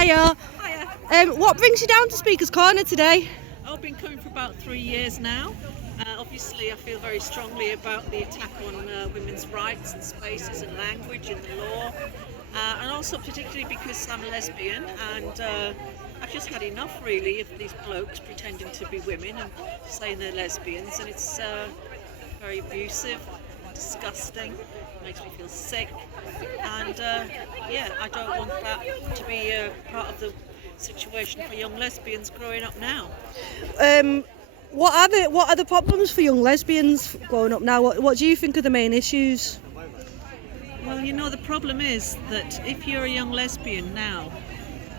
Hiya. Hiya. What brings you down to Speaker's Corner today? I've been coming for about 3 years now. Obviously, I feel very strongly about the attack on women's rights and spaces and language in the law, and also particularly because I'm a lesbian and I've just had enough really of these blokes pretending to be women and saying they're lesbians, and it's very abusive, disgusting, makes me feel sick, and I don't want that to be part of the situation for young lesbians growing up now. What are the problems for young lesbians growing up now? What do you think are the main issues? Well, the problem is that if you're a young lesbian now,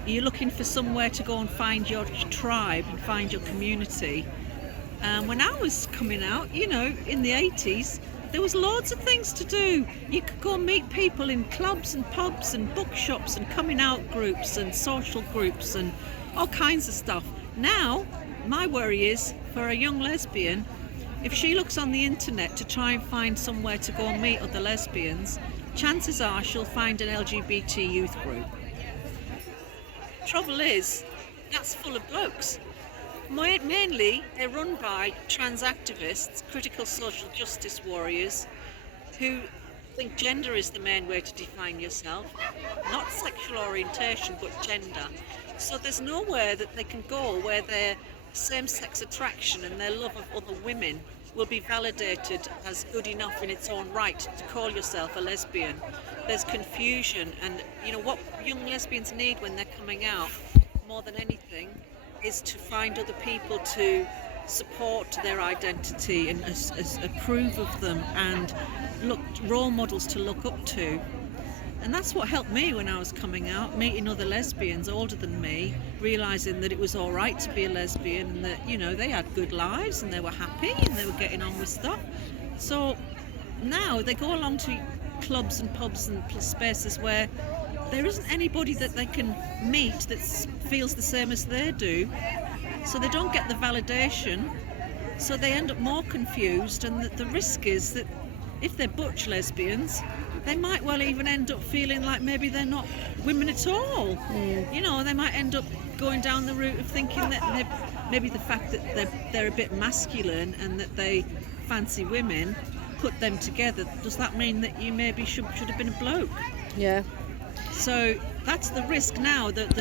you're looking for somewhere to go and find your tribe and find your community. When I was coming out, in the 80s, there was loads of things to do. You could go and meet people in clubs and pubs and bookshops and coming out groups and social groups and all kinds of stuff. Now, my worry is for a young lesbian, if she looks on the internet to try and find somewhere to go and meet other lesbians, chances are she'll find an LGBT youth group. Trouble is, that's full of blokes. Mainly, they're run by trans activists, critical social justice warriors, who think gender is the main way to define yourself, not sexual orientation, but gender. So there's nowhere that they can go where their same-sex attraction and their love of other women will be validated as good enough in its own right to call yourself a lesbian. There's confusion, and what young lesbians need when they're coming out more than anything is to find other people to support their identity and approve of them and role models to look up to. And that's what helped me when I was coming out, meeting other lesbians older than me, realising that it was all right to be a lesbian and that, they had good lives and they were happy and they were getting on with stuff. So now they go along to clubs and pubs and spaces where there isn't anybody that they can meet that feels the same as they do. So they don't get the validation, so they end up more confused, and the risk is that if they're butch lesbians, they might well even end up feeling like maybe they're not women at all. They might end up going down the route of thinking that maybe the fact that they're a bit masculine and that they fancy women put them together. Does that mean that you maybe should have been a bloke? Yeah. So that's the risk now, that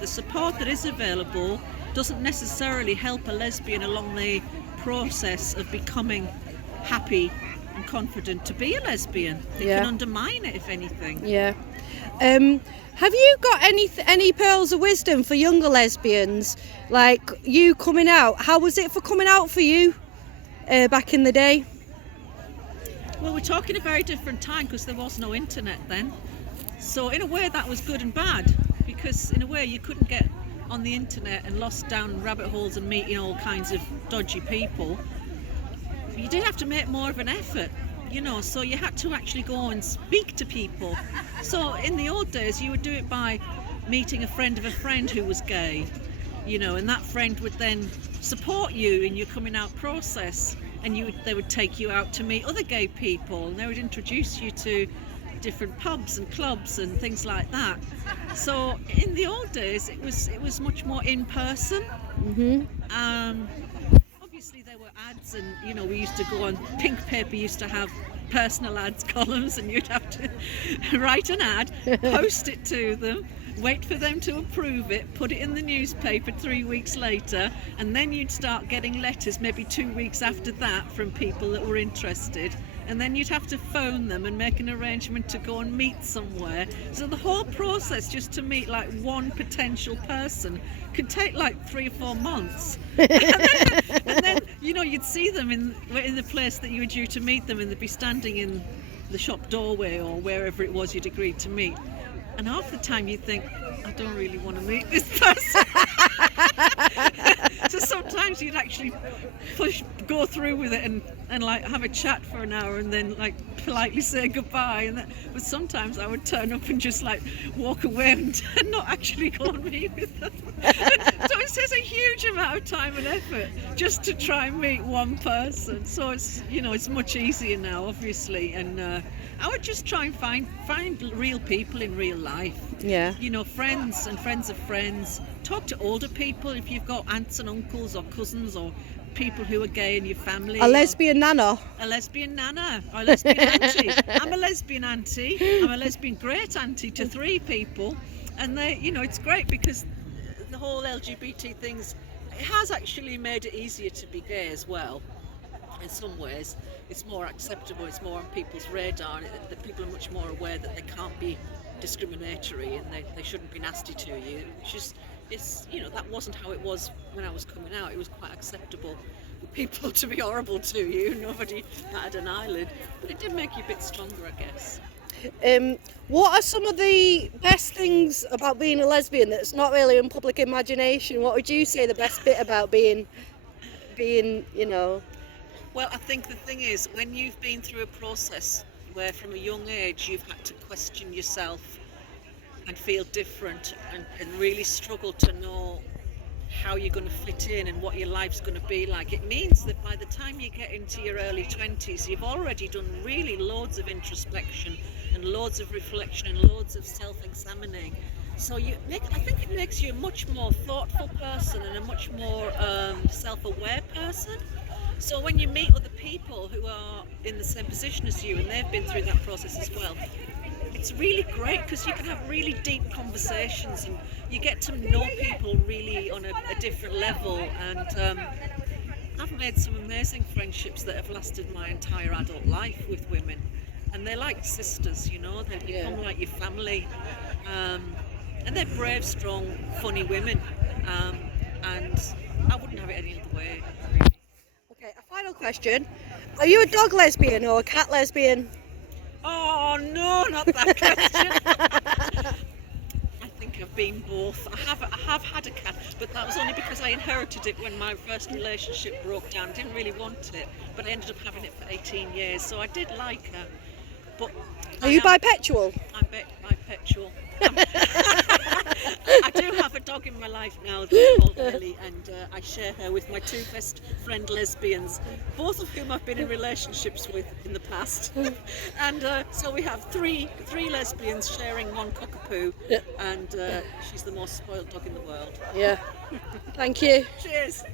the support that is available doesn't necessarily help a lesbian along the process of becoming happy and confident to be a lesbian. It can undermine it, if anything. Yeah. Have you got any pearls of wisdom for younger lesbians? Like you coming out, how was it for coming out for you back in the day? Well, we're talking a very different time because there was no internet then. So in a way that was good and bad, because in a way you couldn't get on the internet and lost down rabbit holes and meeting all kinds of dodgy people. You did have to make more of an effort, so you had to actually go and speak to people. So in the old days you would do it by meeting a friend of a friend who was gay, and that friend would then support you in your coming out process, and they would take you out to meet other gay people, and they would introduce you to different pubs and clubs and things like that. So in the old days it was much more in person. Obviously there were ads, and we used to go on, Pink Paper used to have personal ads columns, and you'd have to write an ad, post it to them, wait for them to approve it, put it in the newspaper 3 weeks later, and then you'd start getting letters maybe 2 weeks after that from people that were interested, and then you'd have to phone them and make an arrangement to go and meet somewhere. So the whole process just to meet like one potential person could take like 3 or 4 months. and then you'd see them in the place that you were due to meet them, and they'd be standing in the shop doorway or wherever it was you'd agreed to meet. And half the time you'd think, I don't really want to meet this person. So sometimes you'd actually go through with it and like have a chat for an hour and then like politely say goodbye. But sometimes I would turn up and just like walk away and not actually go and meet with them. So it says a huge amount of time and effort just to try and meet one person. So it's it's much easier now, obviously, and I would just try and find real people in real life. Yeah. You know, friends and friends of friends. Talk to older people if you've got aunts and uncles or cousins or people who are gay in your family. A lesbian nana. A lesbian nana or a lesbian auntie. I'm a lesbian auntie. I'm a lesbian great auntie to 3 people, and it's great because the whole LGBT things, it has actually made it easier to be gay as well. In some ways, it's more acceptable. It's more on people's radar. That people are much more aware that they can't be discriminatory and they shouldn't be nasty to you. That wasn't how it was when I was coming out. It was quite acceptable for people to be horrible to you. Nobody batted an eyelid, but it did make you a bit stronger, I guess. What are some of the best things about being a lesbian that's not really in public imagination? What would you say the best bit about being Well, I think the thing is, when you've been through a process where from a young age you've had to question yourself and feel different and really struggle to know how you're going to fit in and what your life's going to be like, it means that by the time you get into your early 20s, you've already done really loads of introspection and loads of reflection and loads of self-examining. So I think it makes you a much more thoughtful person and a much more self-aware person. So when you meet other people who are in the same position as you and they've been through that process as well, it's really great because you can have really deep conversations and you get to know people really on a different level. And I've made some amazing friendships that have lasted my entire adult life with women, and they're like sisters, they become like your family. And they're brave, strong, funny women, and I wouldn't have it any other way, really. Okay, a final question. Are you a dog lesbian or a cat lesbian? Oh no, not that question. I think I've been both. I have had a cat, but that was only because I inherited it when my first relationship broke down. I didn't really want it, but I ended up having it for 18 years, so I did like her. But Are you bisexual? I'm bisexual. I do have a dog in my life now called Ellie, and I share her with my 2 best friend lesbians, both of whom I've been in relationships with in the past. And so we have three lesbians sharing one cockapoo, and she's the most spoiled dog in the world. Yeah. Thank you. Cheers.